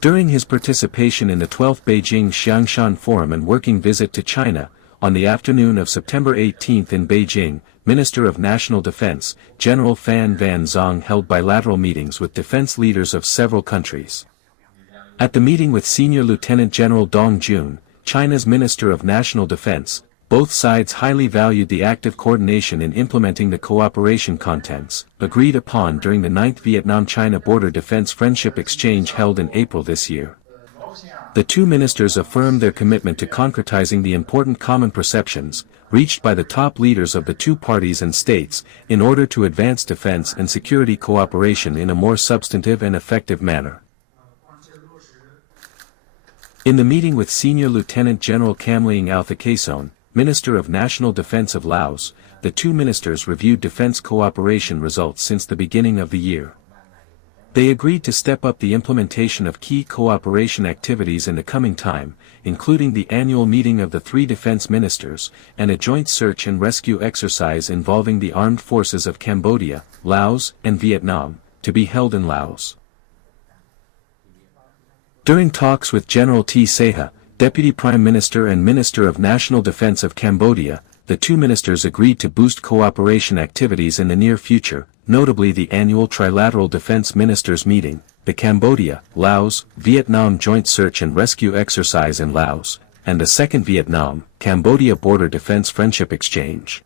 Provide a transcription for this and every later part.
During his participation in the 12th Beijing Xiangshan Forum and working visit to China, on the afternoon of September 18 in Beijing, Minister of National Defense, General Fan Vanzong held bilateral meetings with defense leaders of several countries. At the meeting with Senior Lieutenant General Dong Jun, China's Minister of National Defense, both sides highly valued the active coordination in implementing the cooperation contents, agreed upon during the 9th Vietnam-China Border Defense Friendship Exchange held in April this year. The two ministers affirmed their commitment to concretizing the important common perceptions, reached by the top leaders of the two parties and states, in order to advance defense and security cooperation in a more substantive and effective manner. In the meeting with Senior Lieutenant General Kamleung Althakasone, Minister of National Defense of Laos, the two ministers reviewed defense cooperation results since the beginning of the year. They agreed to step up the implementation of key cooperation activities in the coming time, including the annual meeting of the three defense ministers, and a joint search and rescue exercise involving the armed forces of Cambodia, Laos, and Vietnam, to be held in Laos. During talks with General T. Seha, Deputy Prime Minister and Minister of National Defense of Cambodia, the two ministers agreed to boost cooperation activities in the near future, notably the annual Trilateral Defense Ministers meeting, the Cambodia, Laos, Vietnam Joint Search and Rescue Exercise in Laos, and the second Vietnam-Cambodia Border Defense Friendship Exchange.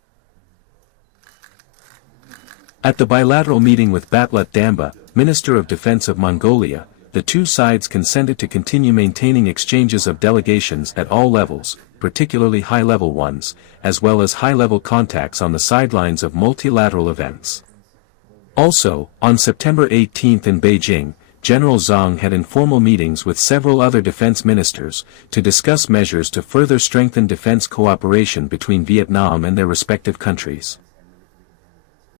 At the bilateral meeting with Batlut Damba, Minister of Defense of Mongolia, the two sides consented to continue maintaining exchanges of delegations at all levels, particularly high-level ones, as well as high-level contacts on the sidelines of multilateral events. Also, on September 18 in Beijing, General Zhang had informal meetings with several other defense ministers to discuss measures to further strengthen defense cooperation between Vietnam and their respective countries.